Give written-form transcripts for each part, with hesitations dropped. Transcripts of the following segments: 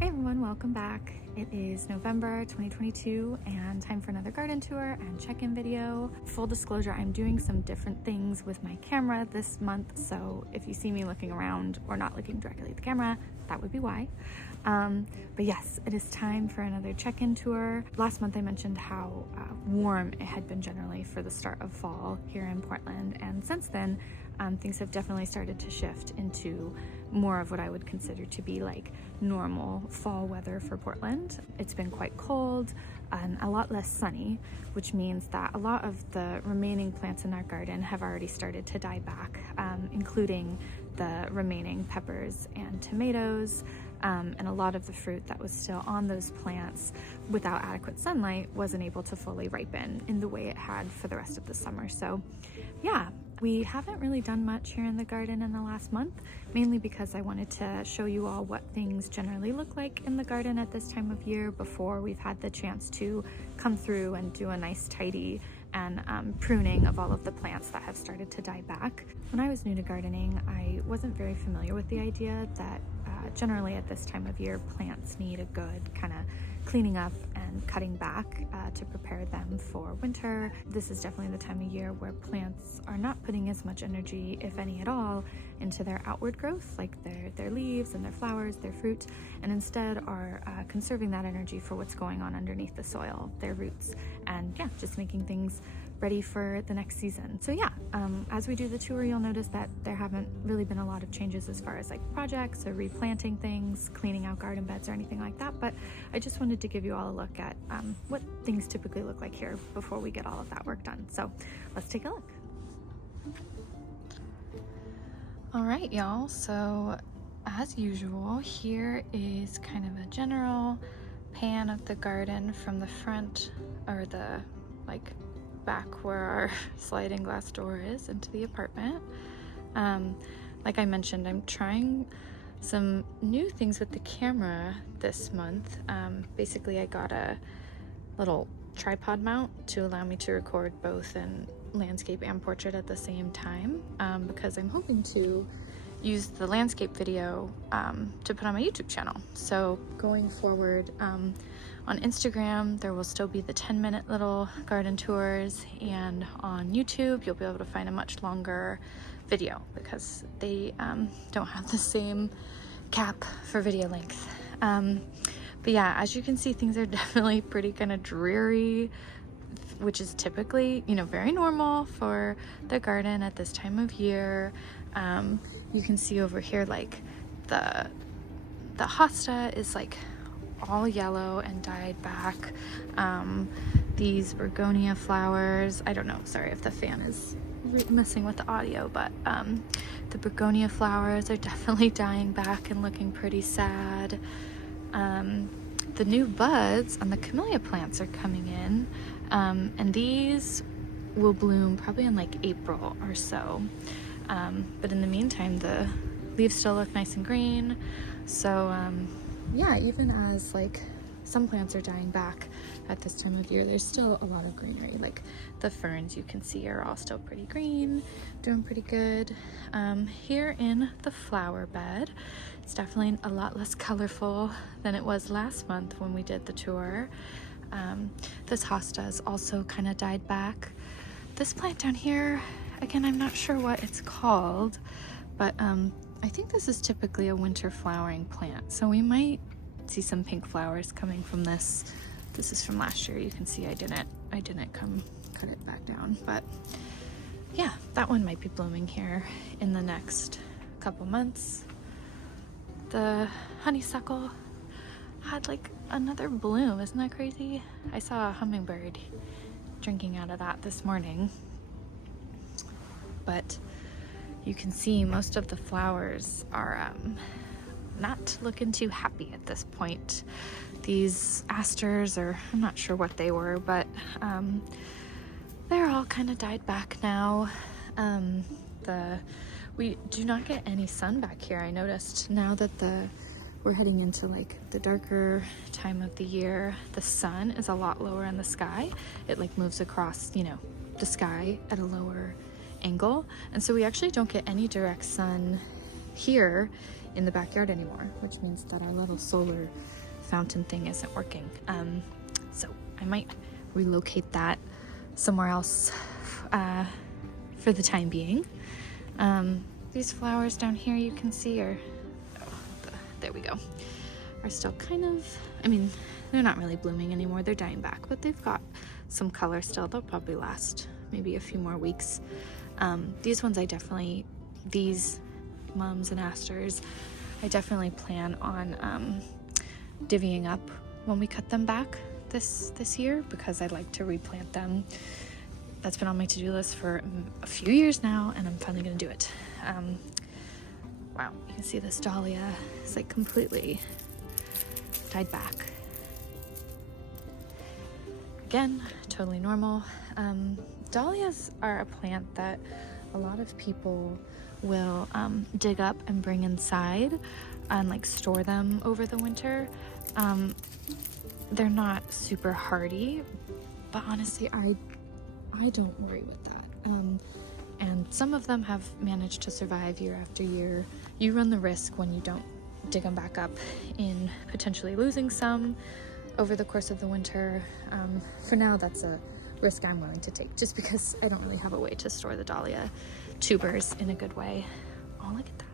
Hey everyone, welcome back. It is November 2022 and time for another garden tour and check-in video. Full disclosure, I'm doing some different things with my camera this month, so if you see me looking around or not looking directly at the camera, that would be why. But yes, it is time for another check-in tour. Last month I mentioned how warm it had been generally for the start of fall here in Portland, and since then things have definitely started to shift into more of what I would consider to be like normal fall weather for Portland. It's been quite cold and a lot less sunny, which means that a lot of the remaining plants in our garden have already started to die back, including the remaining peppers and tomatoes, and a lot of the fruit that was still on those plants without adequate sunlight wasn't able to fully ripen in the way it had for the rest of the summer. So yeah, we haven't really done much here in the garden in the last month, mainly because I wanted to show you all what things generally look like in the garden at this time of year before we've had the chance to come through and do a nice tidy and pruning of all of the plants that have started to die back. When I was new to gardening, I wasn't very familiar with the idea that generally at this time of year plants need a good kind of cleaning up and cutting back to prepare them for winter. This is definitely the time of year where plants are not putting as much energy, if any at all, into their outward growth, like their leaves and their flowers, their fruit, and instead are conserving that energy for what's going on underneath the soil, their roots, and yeah, just making things ready for the next season. So yeah, as we do the tour, you'll notice that there haven't really been a lot of changes as far as like projects or replanting things, cleaning out garden beds or anything like that, but I just wanted to give you all a look at what things typically look like here before we get all of that work done. So let's take a look. All right, y'all, so as usual, here is kind of a general pan of the garden from the front, or the like back where our sliding glass door is into the apartment. Like I mentioned, I'm trying some new things with the camera this month. Basically I got a little tripod mount to allow me to record both in landscape and portrait at the same time, because I'm hoping to use the landscape video to put on my YouTube channel. So going forward, on Instagram there will still be the 10-minute little garden tours, and on YouTube you'll be able to find a much longer video because they don't have the same cap for video length. But yeah, as you can see, things are definitely pretty kind of dreary, which is typically, you know, very normal for the garden at this time of year. You can see over here, like the hosta is like all yellow and died back. These begonia flowers, I don't know, sorry if the fan is messing with the audio, but the begonia flowers are definitely dying back and looking pretty sad. The new buds on the camellia plants are coming in, and these will bloom probably in like April or so. But in the meantime, the leaves still look nice and green. So yeah, even as like some plants are dying back at this time of year, there's still a lot of greenery. Like the ferns you can see are all still pretty green, doing pretty good. Here in the flower bed, it's definitely a lot less colorful than it was last month when we did the tour. This hosta has also kind of died back. This plant down here, again, I'm not sure what it's called, but I think this is typically a winter flowering plant, so we might see some pink flowers coming from this. This is from last year. You can see I didn't come cut it back down, but yeah, that one might be blooming here in the next couple months. The honeysuckle had like another bloom. Isn't that crazy? I saw a hummingbird drinking out of that this morning. But you can see most of the flowers are not looking too happy at this point. These asters, or I'm not sure what they were, but they're all kind of died back now. We do not get any sun back here. I noticed now that we're heading into like the darker time of the year, the sun is a lot lower in the sky. It like moves across, you know, the sky at a lower angle, and so we actually don't get any direct sun here in the backyard anymore, which means that our little solar fountain thing isn't working. So I might relocate that somewhere else for the time being. These flowers down here you can see are, there we go, are still kind of, I mean, they're not really blooming anymore, they're dying back, but they've got some color still. They'll probably last maybe a few more weeks. These ones these mums and asters, I definitely plan on divvying up when we cut them back this year, because I'd like to replant them. That's been on my to-do list for a few years now, and I'm finally gonna do it. Wow, you can see this dahlia is like completely died back. Again, totally normal. Dahlias are a plant that a lot of people will dig up and bring inside and like store them over the winter. They're not super hardy, but honestly, I don't worry with that. And some of them have managed to survive year after year. You run the risk when you don't dig them back up in potentially losing some over the course of the winter. For now, that's a risk I'm willing to take, just because I don't really have a way to store the dahlia tubers in a good way. Oh, look at that.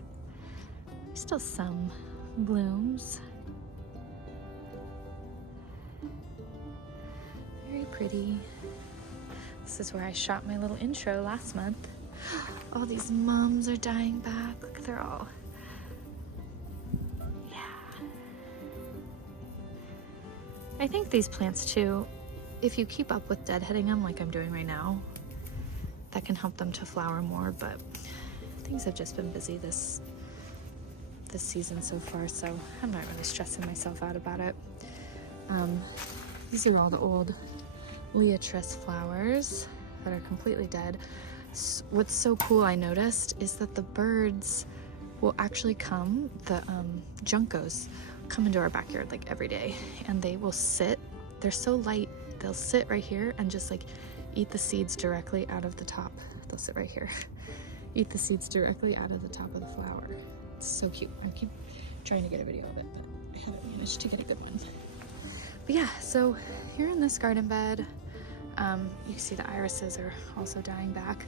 There's still some blooms. Very pretty. This is where I shot my little intro last month. All these mums are dying back. Look, they're all, yeah. I think these plants too, if you keep up with deadheading them like I'm doing right now, that can help them to flower more, but things have just been busy this season so far, so I'm not really stressing myself out about it. These are all the old Leatrice flowers that are completely dead. What's so cool I noticed is that the birds will actually come, the juncos come into our backyard like every day, and they will sit, they're so light, they'll sit right here and just like eat the seeds directly out of the top. They'll sit right here, eat the seeds directly out of the top of the flower. It's so cute. I keep trying to get a video of it, but I haven't managed to get a good one. But yeah, so here in this garden bed, you can see the irises are also dying back.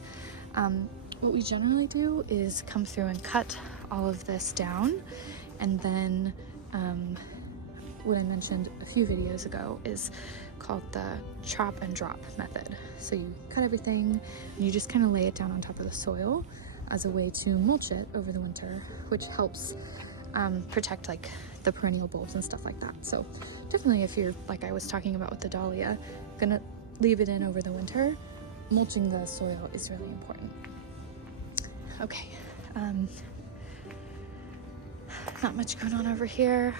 What we generally do is come through and cut all of this down, and then what I mentioned a few videos ago is called the chop and drop method. So you cut everything and you just kind of lay it down on top of the soil as a way to mulch it over the winter, which helps protect like the perennial bulbs and stuff like that. So definitely, if you're, like I was talking about with the dahlia, gonna leave it in over the winter, mulching the soil is really important. Okay, not much going on over here.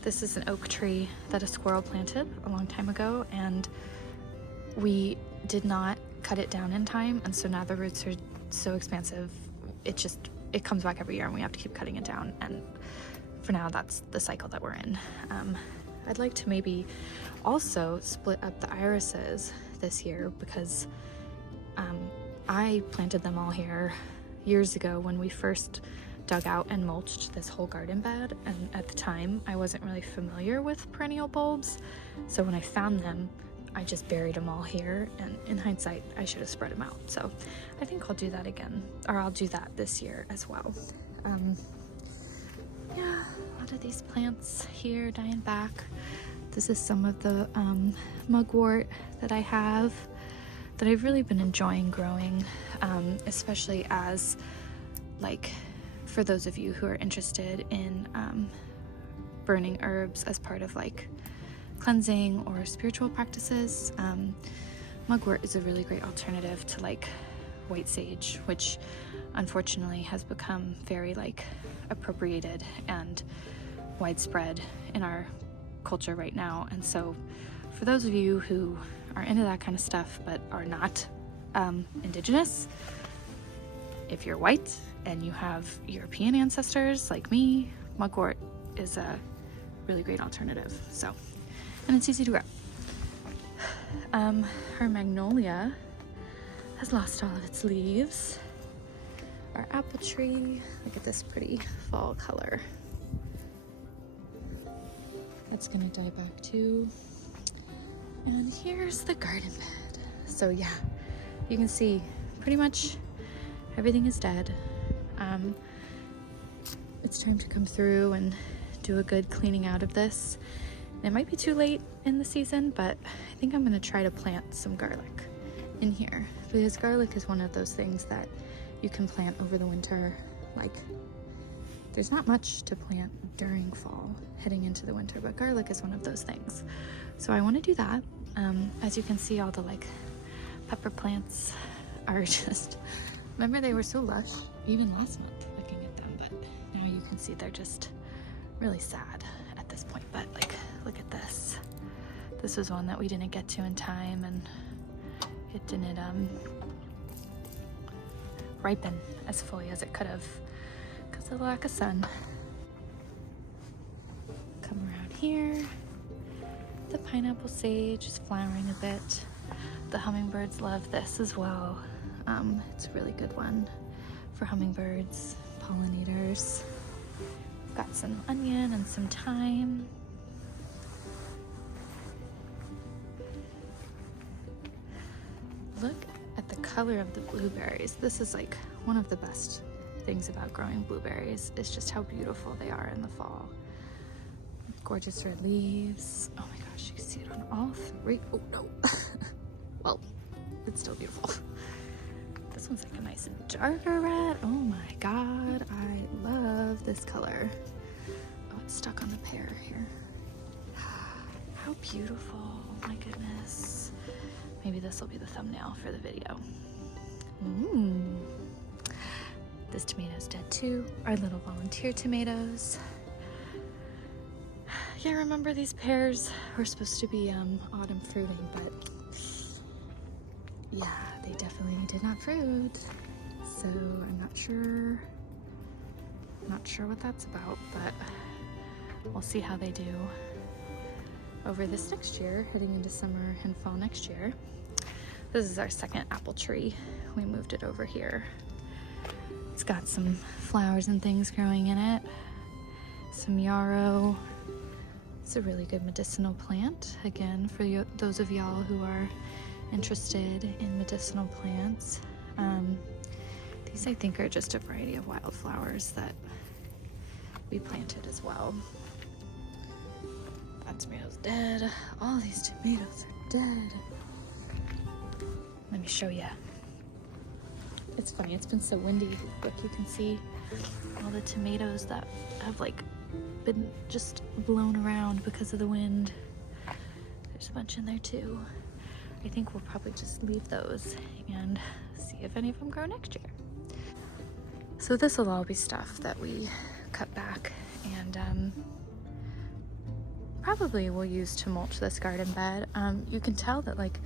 This is an oak tree that a squirrel planted a long time ago, and we did not cut it down in time, and so now the roots are so expansive, it comes back every year and we have to keep cutting it down, and for now that's the cycle that we're in. I'd like to maybe also split up the irises this year, because I planted them all here years ago when we first dug out and mulched this whole garden bed, and at the time I wasn't really familiar with perennial bulbs, so when I found them I just buried them all here, and in hindsight I should have spread them out. So I think I'll do that again, or I'll do that this year as well. Yeah, a lot of these plants here dying back. This is some of the mugwort that I have that I've really been enjoying growing, especially as, like, for those of you who are interested in burning herbs as part of like cleansing or spiritual practices, mugwort is a really great alternative to like white sage, which unfortunately has become very like appropriated and widespread in our culture right now. And so for those of you who are into that kind of stuff but are not indigenous, if you're white and you have European ancestors like me, mugwort is a really great alternative. So, and it's easy to grow. Her magnolia has lost all of its leaves. our apple tree. Look at this pretty fall color. That's gonna die back too. And here's the garden bed. So yeah, you can see pretty much everything is dead. It's time to come through and do a good cleaning out of this. It might be too late in the season, but I think I'm gonna try to plant some garlic in here, because garlic is one of those things that you can plant over the winter. Like, there's not much to plant during fall heading into the winter, but garlic is one of those things. So I want to do that. As you can see, all the like pepper plants are just, remember they were so lush even last month looking at them, but now you can see they're just really sad at this point. But like, look at this. This was one that we didn't get to in time, and it didn't ripen as fully as it could have because of the lack of sun. Come around here. The pineapple sage is flowering a bit. The hummingbirds love this as well. It's a really good one for hummingbirds, pollinators. We've got some onion and some thyme. Look at the color of the blueberries. This is like one of the best things about growing blueberries, is just how beautiful they are in the fall. Gorgeous red leaves. Oh my gosh, you can see it on all three. Oh no. Well, it's still beautiful. This one's like a nice darker red. Oh my god, I love this color. Oh, it's stuck on the pear here. How beautiful. Oh my goodness. Maybe this will be the thumbnail for the video. This tomato's dead too. Our little volunteer tomatoes. Yeah, remember these pears were supposed to be autumn fruiting, but yeah, they definitely did not fruit. So I'm not sure what that's about, but we'll see how they do over this next year, heading into summer and fall next year. This is our second apple tree. We moved it over here. It's got some flowers and things growing in it. Some yarrow. It's a really good medicinal plant. Again, for those of y'all who are interested in medicinal plants. These I think are just a variety of wildflowers that we planted as well. That tomato's dead. All these tomatoes are dead. Let me show you. It's funny, it's been so windy. Look, you can see all the tomatoes that have like been just blown around because of the wind. There's a bunch in there too. I think we'll probably just leave those and see if any of them grow next year. So this will all be stuff that we cut back and probably we'll use to mulch this garden bed. You can tell that like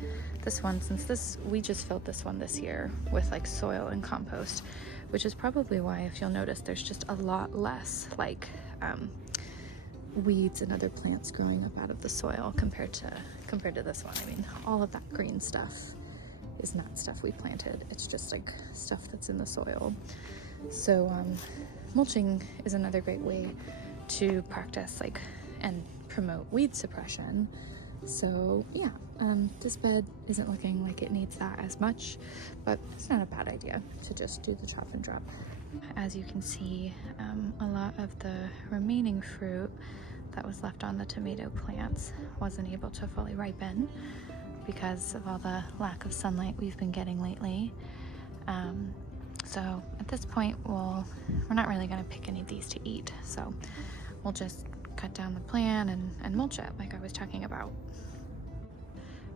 this one, since we just filled this one this year with like soil and compost, which is probably why, if you'll notice, there's just a lot less like weeds and other plants growing up out of the soil compared to this one. I mean, all of that green stuff is not stuff we planted. It's just like stuff that's in the soil. So mulching is another great way to practice like and promote weed suppression. So yeah, this bed isn't looking like it needs that as much, but it's not a bad idea to just do the chop and drop. As you can see, a lot of the remaining fruit that was left on the tomato plants wasn't able to fully ripen because of all the lack of sunlight we've been getting lately. So at this point, we're not really going to pick any of these to eat, so we'll just cut down the plant and mulch it like I was talking about.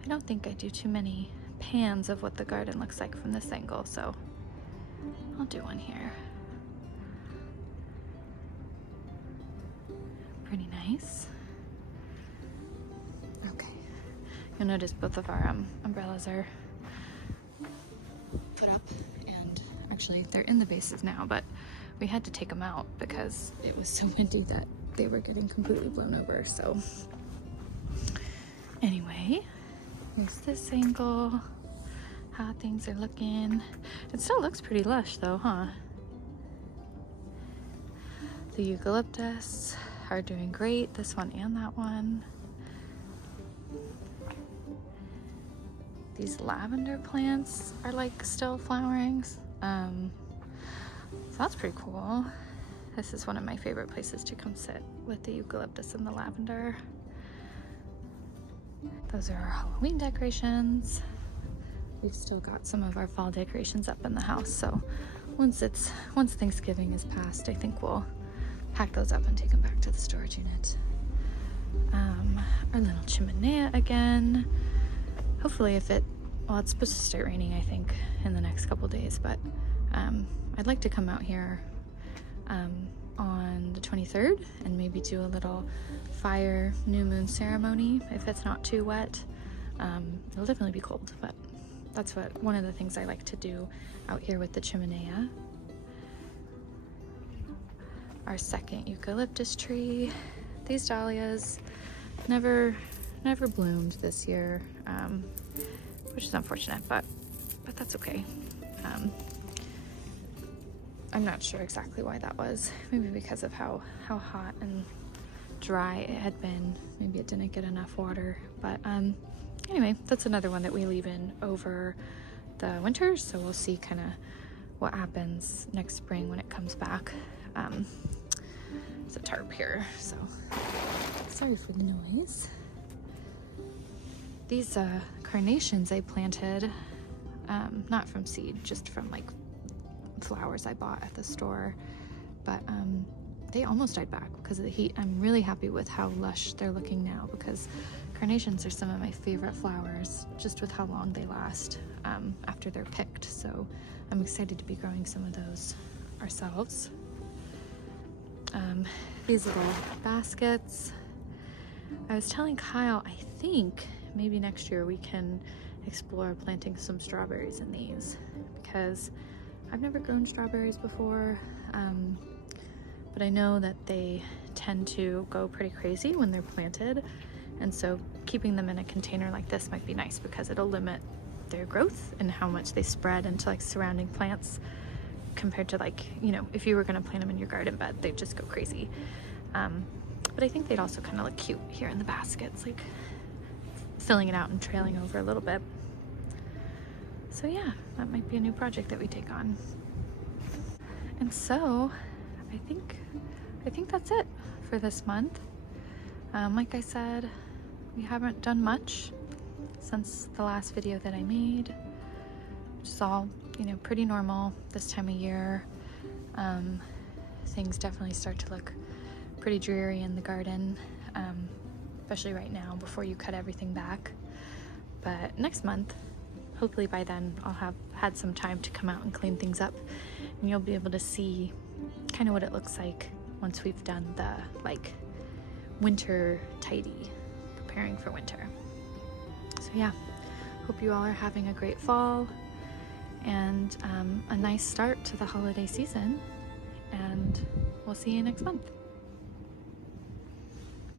I don't think I do too many pans of what the garden looks like from this angle, so I'll do one here. Pretty nice. Okay. You'll notice both of our umbrellas are put up, and actually they're in the bases now, but we had to take them out because it was so windy that they were getting completely blown over. So anyway, here's this angle, how things are looking. It still looks pretty lush though, huh? The eucalyptus are doing great, this one and that one. These lavender plants are like still flowering. So that's pretty cool. This is one of my favorite places to come sit with the eucalyptus and the lavender. Those are our Halloween decorations. We've still got some of our fall decorations up in the house, so once Thanksgiving is past, I think we'll pack those up and take them back to the storage unit. Our little chimenea again. Hopefully it's supposed to start raining, I think, in the next couple days, but I'd like to come out here on the 23rd and maybe do a little fire new moon ceremony if it's not too wet. It'll definitely be cold, but that's one of the things I like to do out here with the chimenea. Our second eucalyptus tree. These dahlias never bloomed this year, which is unfortunate, but that's okay. I'm not sure exactly why that was. Maybe because of how hot and dry it had been. Maybe it didn't get enough water, but anyway, that's another one that we leave in over the winter, so we'll see kind of what happens next spring when it comes back. There's a tarp here, so sorry for the noise. These carnations I planted, not from seed, just from like flowers I bought at the store, but they almost died back because of the heat. I'm really happy with how lush they're looking now, because carnations are some of my favorite flowers, just with how long they last after they're picked. So I'm excited to be growing some of those ourselves. These little baskets. I was telling Kyle, I think maybe next year we can explore planting some strawberries in these, because I've never grown strawberries before, but I know that they tend to go pretty crazy when they're planted, and so keeping them in a container like this might be nice because it'll limit their growth and how much they spread into like surrounding plants, compared to like, you know, if you were going to plant them in your garden bed, they'd just go crazy. But I think they'd also kind of look cute here in the baskets, like filling it out and trailing over a little bit. So yeah, that might be a new project that we take on. And so I think that's it for this month. Like I said, we haven't done much since the last video that I made, which is all, you know, pretty normal this time of year. Things definitely start to look pretty dreary in the garden, especially right now before you cut everything back. But next month, hopefully by then, I'll have had some time to come out and clean things up, and you'll be able to see kind of what it looks like once we've done the like winter tidy, preparing for winter. So yeah, hope you all are having a great fall and a nice start to the holiday season, and we'll see you next month.